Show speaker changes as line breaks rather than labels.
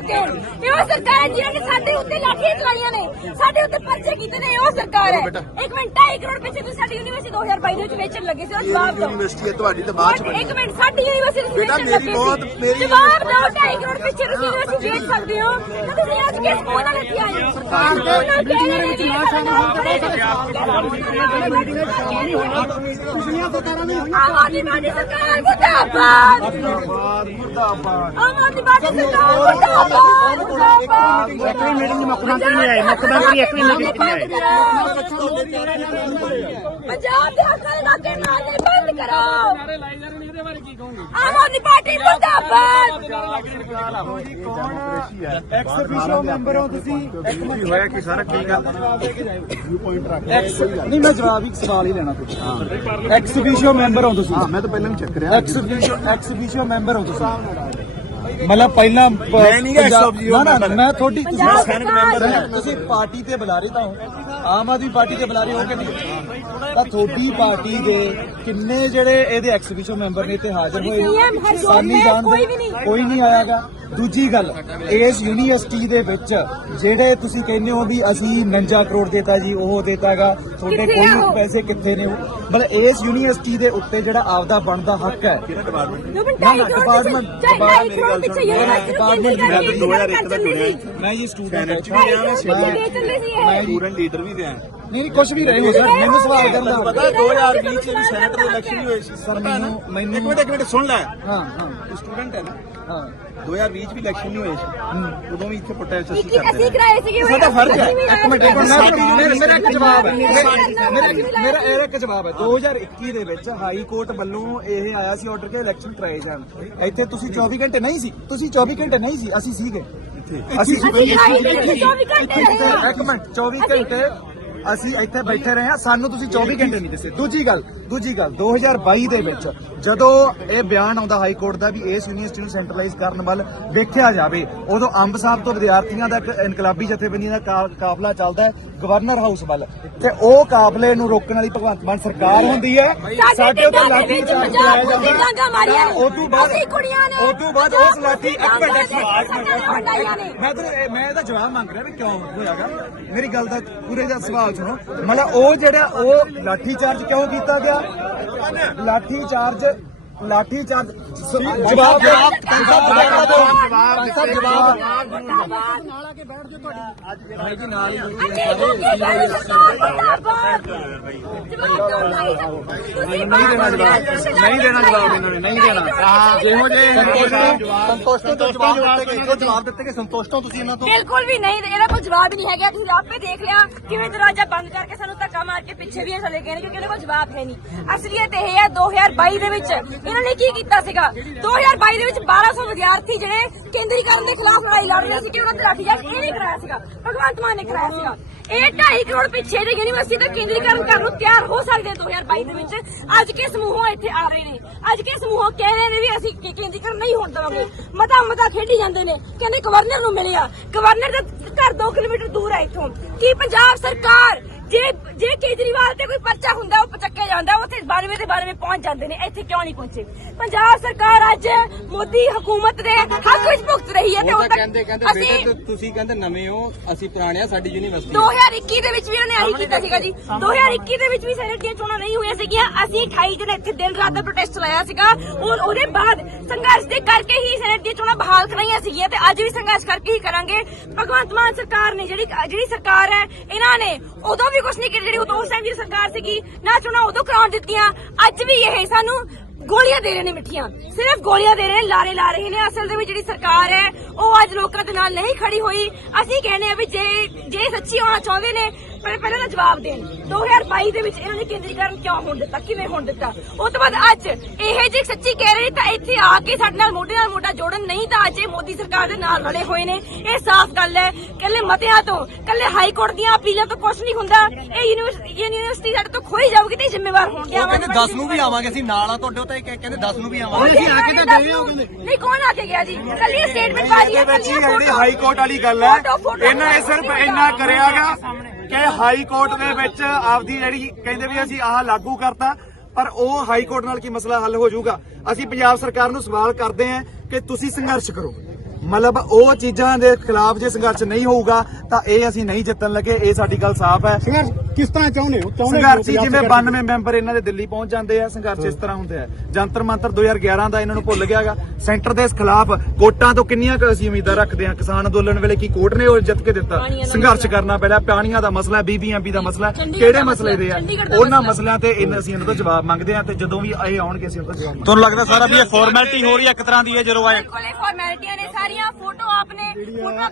सरकार जिन्होंने साडे उत्ते लाठियां चलाइयां ने, साडे उत्ते पर्चे कीते ने, वो सरकार है। एक मिनट 2.5 करोड़ पिछे तुसीं साडी यूनिवर्सिटी 2022 ਦੇ ਵਿੱਚ ਵੇਚਣ ਲੱਗੇ ਸੀ। ਜਵਾਬ ਦਿਓ।
यूनिवर्सिटी है ਤੁਹਾਡੀ ਤਾਂ ਬਾਅਦ ਚ ਬਣੀ।
ਇੱਕ ਮਿੰਟ ਸਾਡੀ यूनिवर्सिटी
बेटा मेरी बहुत मेरी
जवाब दो। 2.5 करोड़ पिछे तुसीं यूनिवर्सिटी ਵੇਚ ਸਕਦੇ ਹੋ ਤੇ ਤੁਸੀਂ ਅੱਜ ਕਿਸ ਮੂੰਹ ਨਾਲ ਇੱਥੇ ਆਏ ਹੋ? ਸਰਕਾਰ ਦੇ ਮੀਟਿੰਗ ਦੇ ਵਿੱਚ ਨਾ ਸ਼ਾਮਲ ਹੋਣ ਤੇ ਆਮ ਆਦਮੀ ਪਾਰਟੀ ਸਰਕਾਰ ਮੁਰਦਾਬਾਦ। ਆਮ ਆਦਮੀ ਪਾਰਟੀ ਸਰਕਾਰ ਮੁਰਦਾਬਾਦ।
ਇੱਕ ਵੀ ਮੀਟਿੰਗ ਚ ਮੁੱਖ ਮੰਤਰੀ ਨਹੀਂ ਆਏ। ਮੁੱਖ ਮੰਤਰੀ ਇੱਕ ਵੀ ਮੀਟਿੰਗ ਨਹੀਂ ਆਏ।
ਪੰਜਾਬ ਦੇ ਹੱਕਾਂ ਦੇ ਨਾਤੇ ਮਾਰਨੇ ਬੰਦ ਕਰੋ। ਆਮ ਆਦਮੀ ਪਾਰਟੀ ਮੁਰਦਾਬਾਦ।
ਐਕਸ ਅਫੀਸ਼ੀਓ ਮੈਂਬਰ ਹੋ ਤੁਸੀਂ।
ਹੋਇਆ ਕਿ ਸਾਰਾ ਕੀ ਗੱਲ
ਨਹੀਂ ਮੈਂ ਜਵਾਬ ਇੱਕ ਸਵਾਲ ਹੀ ਲੈਣਾ ਤੁਸੀਂ। ਐਕਸ ਅਫੀਸ਼ੀਓ ਮੈਂਬਰ ਹੋ ਤੁਸੀਂ।
ਹਾਂ ਮੈਂ ਤਾਂ ਪਹਿਲਾਂ ਵੀ ਚੱਕ ਰਿਹਾ।
ਐਕਸ ਅਫੀਸ਼ੀਓ ਮੈਂਬਰ ਹੋ ਤੁਸੀਂ। ਮਤਲਬ ਪਹਿਲਾਂ ਮੈਂ ਤੁਹਾਡੀ ਤੁਸੀਂ ਪਾਰਟੀ ਤੇ ਬੁਲਾ ਰਹੇ ਤਾਂ ਹੋ, ਆਮ ਆਦਮੀ ਪਾਰਟੀ ਤੇ ਬੁਲਾ ਰਹੇ ਹੋ ਕਿ ਨਹੀਂ? ਤਾਂ ਤੁਹਾਡੀ ਪਾਰਟੀ ਦੇ ਕਿੰਨੇ ਜਿਹੜੇ ਇਹਦੇ ਐਕਸੀਬਿਸ਼ਨ ਮੈਂਬਰ ਨੇ ਇੱਥੇ ਹਾਜ਼ਰ ਹੋਏ? ਸਾਨੀ ਜਾਣਦੇ ਕੋਈ ਨਹੀਂ ਆਇਆਗਾ। ਦੂਜੀ ਗੱਲ, ਇਸ ਯੂਨੀਵਰਸਿਟੀ ਦੇ ਵਿੱਚ ਜਿਹੜੇ ਤੁਸੀਂ ਕਹਿੰਦੇ ਹੋ ਵੀ ਅਸੀਂ 49 ਕਰੋੜ ਦੇਤਾ ਜੀ, ਉਹ ਦੇਤਾਗਾ, ਤੁਹਾਡੇ ਕੋਈ ਪੈਸੇ ਕਿੱਥੇ ਨੇ? ਮਤਲਬ ਇਸ ਯੂਨੀਵਰਸਿਟੀ ਦੇ ਉੱਤੇ ਜਿਹੜਾ ਆਪਦਾ ਬਣਦਾ ਹੱਕ ਹੈ ਮੈਂ ਜੀ ਸਟੂਡੈਂਟ
ਲੀਡਰ ਵੀ ਰਿਹਾ
ਨਹੀਂ ਕੁਝ ਵੀ ਰਹੇ ਹੋ ਸਰ। ਮੈਨੂੰ ਸਵਾਲ ਕਰਨ ਦਾ
ਪਤਾ 2020 ਚ ਵੀ ਸੈਨੇਟ ਦੇ ਇਲੈਕਸ਼ਨ ਹੀ ਹੋਏ ਸੀ
ਸਰ। ਮੈਨੂੰ
ਇੱਕ ਮਿੰਟ ਸੁਣ ਲੈ।
ਹਾਂ
ਸਟੂਡੈਂਟ ਹੈ ਨਾ।
ਹਾਂ
2020 ਚ ਵੀ ਇਲੈਕਸ਼ਨ ਨਹੀਂ ਹੋਏ ਸੀ, ਉਦੋਂ ਵੀ ਇੱਥੇ ਪ੍ਰੋਟੈਸਟ ਅਸੀਂ
ਅਸੀਂ
ਕਰਦੇ
ਕਰਾਏ ਸੀਗੇ।
ਸਾਡਾ ਫਰਜ਼ ਹੈ।
ਇੱਕ ਮਿੰਟ ਮੇਰਾ ਇੱਕ ਜਵਾਬ ਹੈ। ਮੇਰਾ ਇੱਕ ਜਵਾਬ ਹੈ। 2021 ਦੇ ਵਿੱਚ ਹਾਈ ਕੋਰਟ ਵੱਲੋਂ ਇਹ ਆਇਆ ਸੀ ਆਰਡਰ ਕਿ ਇਲੈਕਸ਼ਨ ਕਰਾਏ ਜਾਣ। ਇੱਥੇ ਤੁਸੀਂ 24 ਘੰਟੇ ਨਹੀਂ ਸੀ। ਤੁਸੀਂ 24 ਘੰਟੇ ਨਹੀਂ ਸੀ, ਅਸੀਂ ਸੀਗੇ। ਅਸੀਂ ਇੱਕ ਮਿੰਟ 24 ਘੰਟੇ ਅਸੀਂ ਇੱਥੇ ਬੈਠੇ ਰਹੇ ਹਾਂ। ਸਾਨੂੰ ਤੁਸੀਂ 24 ਘੰਟੇ ਨਹੀਂ ਦੱਸੇ। ਦੂਜੀ ਗੱਲ 2022 ਦੇ ਵਿੱਚ ਜਦੋਂ ਇਹ ਬਿਆਨ ਆਉਂਦਾ ਹਾਈ ਕੋਰਟ ਦਾ ਵੀ ਇਸ ਯੂਨੀਵਰਸਿਟੀ ਨੂੰ ਸੈਂਟਰਲਾਈਜ਼ ਕਰਨ ਵੱਲ ਵੇਖਿਆ ਜਾਵੇ, ਉਦੋਂ ਅੰਬ ਸਾਹਿਬ ਤੋਂ ਵਿਦਿਆਰਥੀਆਂ ਦਾ ਇੱਕ ਇਨਕਲਾਬੀ ਜਥੇਬੰਦੀਆਂ ਦਾ ਕਾਫਲਾ ਚੱਲਦਾ ਹੈ ਗਵਰਨਰ ਹਾਊਸ ਵੱਲ, ਤੇ ਉਹ ਕਾਫਲੇ ਨੂੰ ਰੋਕਣ ਵਾਲੀ ਭਗਵੰਤ ਮਾਨ ਸਰਕਾਰ ਹੁੰਦੀ ਹੈ। ਸਾਡੇ ਉੱਤੇ ਲਾਠੀ ਚਾਰਜ ਕਰਾਇਆ ਜਾਂਦਾ। ਉਸ ਤੋਂ ਬਾਅਦ ਉਸ ਲਾਠੀ ਮੈਂ ਇਹਦਾ ਜਵਾਬ ਮੰਗ ਰਿਹਾ ਵੀ ਕਿਉਂ ਹੋਇਆਗਾ। ਮੇਰੀ ਗੱਲ ਦਾ ਪੂਰੇ ਦਾ ਸਵਾਲ ਸੁਣੋ। ਮਤਲਬ ਉਹ ਜਿਹੜਾ ਉਹ ਲਾਠੀ ਚਾਰਜ ਕਿਉਂ ਕੀਤਾ ਗਿਆ? ਲਾਠੀ ਚਾਰਜ ਜਵਾਬ ਨਹੀਂ ਦੇਣਾ ਜਵਾਬ ਇਹਨਾਂ ਨੇ ਨਹੀਂ ਦੇਣਾ। ਜਿਹੋ ਜਿਹੇ ਜਵਾਬ ਦਿੱਤੇ ਕਿ ਸੰਤੁਸ਼ਟ ਹੋ ਤੁਸੀਂ ਇਹਨਾਂ ਤੋਂ?
ਬਿਲਕੁਲ ਵੀ ਨਹੀਂ। ਇਹਦਾ ਕੋਈ ਜਵਾਬ ਨਹੀਂ ਹੈਗਾ। ਤੁਸੀਂ ਆਪੇ ਦੇਖ ਲਿਆ ਕਿਵੇਂ ਦਰਵਾਜ਼ਾ ਬੰਦ ਕਰਕੇ ਸਾਨੂੰ ਧੱਕਾ ਮਾਰ ਕੇ ਪਿੱਛੇ ਵੀ ਚਲੇ ਗਏ ਨੇ, ਕਿਉਂਕਿ ਇਹਦਾ ਕੋਈ ਜਵਾਬ ਹੈ ਨਹੀਂ। ਅਸਲੀਅਤ ਇਹ ਹੈ 2022 ਦੇ ਵਿੱਚ ਇਹਨਾਂ ਨੇ ਕੀ ਕੀਤਾ ਸੀਗਾ। 2022 ਦੇ ਵਿੱਚ 1200 ਵਿਦਿਆਰਥੀ ਜਿਹੜੇ ਕੇਂਦਰੀਕਰਨ ਦੇ ਖਿਲਾਫ ਲੜਾਈ ਲੜ ਰਹੇ ਸੀ ਕਿ ਉਹਨਾਂ ਤੇ ਲਾਠੀਚਾਰਜ ਇਹ ਨਹੀਂ ਕਰਾਇਆ ਸੀਗਾ, ਭਗਵੰਤ ਮਾਨ ਨੇ ਕਰਾਇਆ ਸੀਗਾ। ਇਹ 2.5 ਕਰੋੜ ਪਿੱਛੇ ਦੇ ਯੂਨੀਵਰਸਿਟੀ ਦਾ ਕੇਂਦਰੀਕਰਨ ਕਰਨ ਨੂੰ ਤਿਆਰ ਹੋ ਸਕਦੇ 2022 ਦੇ ਵਿੱਚ। ਅੱਜ ਕੇ ਸਮੂਹੋਂ ਇੱਥੇ ਆ ਰਹੇ ਨੇ, ਅੱਜ ਕੇ ਸਮੂਹੋਂ ਕਹਿ ਰਹੇ ਨੇ ਵੀ ਅਸੀਂ ਕੇਂਦਰੀਕਰਨ ਨਹੀਂ ਹੋਣ ਦੇਵਾਂਗੇ। ਮਤਾ ਖੇਡੀ ਜਾਂਦੇ ਨੇ, ਕਹਿੰਦੇ ਗਵਰਨਰ ਨੂੰ ਮਿਲਿਆ। ਗਵਰਨਰ ਦਾ ਘਰ 2 ਕਿਲੋਮੀਟਰ ਦੂਰ ਹੈ ਇੱਥੋਂ। ਕੀ ਪੰਜਾਬ ਸਰਕਾਰ ਜੇ ਕੇਜਰੀਵਾਲ ਤੇ ਕੋਈ ਪਰਚਾ ਹੁੰਦਾ ਉਹ ਚੱਕਿਆ ਜਾਂਦਾ, ਉੱਥੇ 92 ਦੇ 92 ਪਹੁੰਚ ਜਾਂਦੇ ਨੇ, ਇੱਥੇ ਕਿਉਂ ਨਹੀਂ ਪਹੁੰਚੇ? ਪੰਜਾਬ ਸਰਕਾਰ ਅੱਜ ਮੋਦੀ ਹਕੂਮਤ ਦੇ ਹੱਕ ਵਿੱਚ ਭੁਗਤ ਰਹੀ ਹੈ। ਤੇ ਉਹ ਅਸੀਂ
ਤੁਸੀਂ ਕਹਿੰਦੇ ਨਵੇਂ ਹੋ, ਅਸੀਂ ਪੁਰਾਣੇ ਆ। ਸਾਡੀ ਯੂਨੀਵਰਸਿਟੀ
2021 ਦੇ ਵਿੱਚ ਵੀ ਉਹਨੇ ਆਹੀ ਕੀਤਾ ਸੀਗਾ ਜੀ। 2021 ਦੇ ਵਿੱਚ ਵੀ ਸੈਨੇਟ ਦੀਆਂ ਚੋਣਾਂ ਨਹੀਂ ਹੋਈਆਂ ਸੀਗੀਆਂ। ਅਸੀਂ 28 ਦਿਨ ਇੱਥੇ ਦਿਨ ਰਾਤ ਦਾ ਪ੍ਰੋਟੈਸਟ ਚਲਾਇਆ ਸੀਗਾ। ਉਹਦੇ ਬਾਅਦ ਸੰਘਰਸ਼ ਦੇ ਕਰਕੇ ਹੀ ਸੈਨੇਟ ਦੀਆਂ ਚੋਣਾਂ ਬਹਾਲ ਕਰਾਈਆਂ ਸੀਗੀਆਂ ਤੇ ਅੱਜ ਵੀ ਸੰਘਰਸ਼ ਕਰਕੇ ਹੀ ਕਰਾਂਗੇ। ਭਗਵੰਤ ਮਾਨ ਸਰਕਾਰ ਨੇ ਜਿਹੜੀ ਸਰਕਾਰ ਹੈ, ਇਹਨਾਂ ਨੇ ਉਦੋਂ ਵੀ ਕੁਛ ਨਹੀਂ ਕੀਤਾ। ਜਿਹੜੀ ਉਦੋਂ ਉਸ ਟਾਈਮ ਦੀ ਸਰਕਾਰ ਸੀਗੀ ਨਾ ਚੋਣਾਂ ਉਦੋਂ ਕਰਾਉਣ ਦਿੱਤੀਆਂ। ਅੱਜ ਵੀ ਇਹ ਸਾਨੂੰ ਗੋਲੀਆਂ ਦੇ ਰਹੇ ਨੇ, ਮਿੱਠੀਆਂ ਸਿਰਫ ਗੋਲੀਆਂ ਦੇ ਰਹੇ ਨੇ, ਲਾਰੇ ਲਾ ਰਹੇ ਨੇ। ਅਸਲ ਦੇ ਵਿੱਚ ਜਿਹੜੀ ਸਰਕਾਰ ਹੈ ਉਹ ਅੱਜ ਲੋਕਾਂ ਦੇ ਨਾਲ ਨਹੀਂ ਖੜੀ ਹੋਈ। ਅਸੀਂ ਕਹਿੰਦੇ ਆ ਵੀ ਜੇ ਸੱਚੀ ਹੋਣਾ ਚਾਹੁੰਦੇ ਨੇ ਪਹਿਲਾਂ ਦਾ ਜਵਾਬ ਦੇਣ। 2022 ਦੇ ਵਿੱਚ ਇਹਨਾਂ ਨੇ ਕੇਂਦਰੀਕਰਨ ਕਿਉਂ ਹੋਣ ਦਿੱਤਾ, ਕਿਵੇਂ ਹੋਣ ਦਿੱਤਾ? ਉਸ ਤੋਂ ਬਾਅਦ ਅੱਜ ਇਹ ਜੇ ਸੱਚੀ ਕਹਿ ਰਹੇ ਤਾਂ ਇੱਥੇ ਆ ਕੇ ਸਾਡੇ ਨਾਲ ਮੋਢੇ ਨਾਲ ਮੋਢਾ ਜੋੜਨ, ਨਹੀਂ ਤਾਂ ਅੱਜ ਇਹ ਮੋਦੀ ਸਰਕਾਰ ਦੇ ਨਾਲ ਰਲੇ ਹੋਏ ਨੇ। ਇਹ ਸਾਫ਼ ਗੱਲ ਹੈ। ਕੱਲੇ ਮਤਿਆਂ ਤੋਂ, ਕੱਲੇ ਹਾਈ ਕੋਰਟ ਦੀਆਂ ਅਪੀਲਾਂ ਤੋਂ ਕੁਝ ਨਹੀਂ ਹੁੰਦਾ। ਇਹ ਯੂਨੀਵਰਸਿਟੀ ਸਾਡੇ ਤੋਂ ਖੋਈ ਜਾਊਗੀ ਤੇ ਜ਼ਿੰਮੇਵਾਰ ਹੋਣਗੇ।
ਕਹਿੰਦੇ 10 ਨੂੰ ਵੀ ਆਵਾਂਗੇ ਅਸੀਂ ਨਾਲ ਆ ਤੁਹਾਡੇ ਉੱਤੇ, ਕਹਿੰਦੇ 10 ਨੂੰ ਵੀ ਆਵਾਂਗੇ।
ਅਸੀਂ ਆ ਕੇ ਤਾਂ ਗਏ ਹੋ ਨਹੀਂ, ਕੌਣ ਆ ਕੇ ਗਿਆ ਜੀ? ਕੱਲੀ ਸਟੇਟਮੈਂਟ ਬਾਜੀ ਹੈ।
ਜਿਹੜੀ ਹਾਈ ਕੋਰਟ ਵਾਲੀ ਗੱਲ ਹੈ, ਇਹਨਾਂ ਨੇ ਸਿਰਫ ਇੰਨਾ ਕਰਿਆਗਾ ਕਿ ਹਾਈ ਕੋਰਟ ਦੇ ਵਿੱਚ ਆਪਦੀ ਜਿਹੜੀ ਕਹਿੰਦੇ ਵੀ ਅਸੀਂ ਆਹ ਲਾਗੂ ਕਰਤਾ, ਪਰ ਉਹ ਹਾਈ ਕੋਰਟ ਨਾਲ ਕੀ ਮਸਲਾ ਹੱਲ ਹੋ ਜਾਊਗਾ? ਅਸੀਂ ਪੰਜਾਬ ਸਰਕਾਰ ਨੂੰ ਸਵਾਲ ਕਰਦੇ ਹਾਂ ਕਿ ਤੁਸੀਂ ਸੰਘਰਸ਼ ਕਰੋ। ਮਤਲਬ ਉਹ ਚੀਜ਼ਾਂ ਦੇ ਖਿਲਾਫ ਜੇ ਸੰਘਰਸ਼ ਨਹੀਂ ਹੋਊਗਾ ਤਾਂ ਇਹ ਅਸੀਂ ਨਹੀਂ ਜਿੱਤਣ ਲੱਗੇ। ਇਹ ਸਾਡੀ ਗੱਲ ਸਾਫ਼ ਹੈ।
ਸੰਘਰਸ਼ ਕਿਸ ਤਰ੍ਹਾਂ ਚਾਹੁੰਦੇ ਹੋ?
ਸੰਘਰਸ਼ ਜਿਵੇਂ 92 ਮੈਂਬਰ ਇਹਨਾਂ ਦੇ ਦਿੱਲੀ ਪਹੁੰਚ ਜਾਂਦੇ ਆ, ਸੰਘਰਸ਼ ਇਸ ਤਰ੍ਹਾਂ ਹੁੰਦੇ ਆ। ਜੰਤਰ ਮੰਤਰ 2011 ਦਾ ਇਹਨਾਂ ਨੂੰ ਭੁੱਲ ਗਿਆਗਾ। ਸੈਂਟਰ ਦੇ ਖਿਲਾਫ ਕੋਟਾਂ ਤੋਂ ਕਿੰਨੀਆਂ ਕੁ ਅਸੀਂ ਉਮੀਦਾਂ ਰੱਖਦੇ ਆ। ਕਿਸਾਨ ਅੰਦੋਲਨ ਵੇਲੇ ਕੀ ਕੋਰਟ ਨੇ ਉਹ ਜਿੱਤ ਕੇ ਦਿੱਤਾ? ਸੰਘਰਸ਼ ਕਰਨਾ ਪਿਆ। ਪਾਣੀਆਂ ਦਾ ਮਸਲਾ, ਬੀਬੀਐਮਪੀ ਦਾ ਮਸਲਾ, ਕਿਹੜੇ ਮਸਲੇ ਦੇ ਆ? ਉਹਨਾਂ ਮਸਲਿਆਂ ਤੇ ਅਸੀਂ ਇਹਨਾਂ ਤੋਂ ਜਵਾਬ ਮੰਗਦੇ ਆ ਤੇ ਜਦੋਂ ਵੀ ਇਹ ਆਉਣਗੇ ਅਸੀਂ ਉਹਨਾਂ ਤੋਂ ਜਵਾਬ।
ਤੁਹਾਨੂੰ ਲੱਗਦਾ ਸਾਰਾ ਵੀ ਇਹ ਫਾਰਮੈਲਿਟੀ ਹੋ ਰਹੀ ਹੈ ਇੱਕ ਤਰ੍ਹਾਂ ਦੀ ਹੈ ਜਦੋਂ ਆਏ?
ਫਾਰਮੈਲਿਟੀਆਂ ਨੇ ਸਾਰੀਆਂ। ਫੋਟੋ ਆਪਨੇ